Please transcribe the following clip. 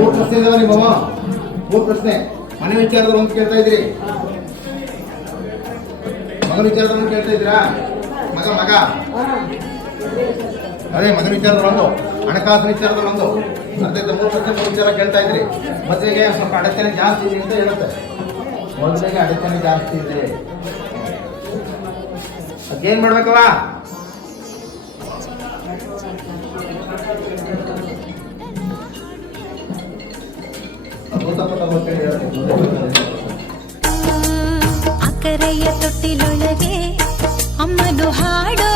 ಮೂರು ಪ್ರಶ್ನೆ ಇದಾವ ನಿಮ್ಮವ. ಮೂರು ಪ್ರಶ್ನೆ. ಮನೆ ವಿಚಾರದ ಒಂದು ಕೇಳ್ತಾ ಇದ್ರಿ, ಮಗನ ವಿಚಾರದ ಒಂದು ಕೇಳ್ತಾ ಇದ್ದೀರಾ? ಮಗ ಮಗ ಅದೇ ಮಗನ ವಿಚಾರದಲ್ಲೊಂದು, ಹಣಕಾಸಿನ ವಿಚಾರದಲ್ಲೊಂದು. ಅರ್ಥ ಆಯ್ತಾ? ಮೂರು ಪ್ರಶ್ನೆ ಮೂರು ವಿಚಾರ ಕೇಳ್ತಾ ಇದ್ರಿ. ಮೊದಲಿಗೆ ಸ್ವಲ್ಪ ಅಡಚಣೆ ಜಾಸ್ತಿ ಇದೆ ಅಂತ ಹೇಳುತ್ತೆ. ಮೊದಲಿಗೆ ಅಡಚಣೆ ಜಾಸ್ತಿ ಇದೆ, ಅದೇನ್ ಮಾಡ್ಬೇಕವ? ಅಕರೆಯ ತೊಟ್ಟಿಲೊಳಗೆ ಅಮ್ಮನು ಹಾಡೋ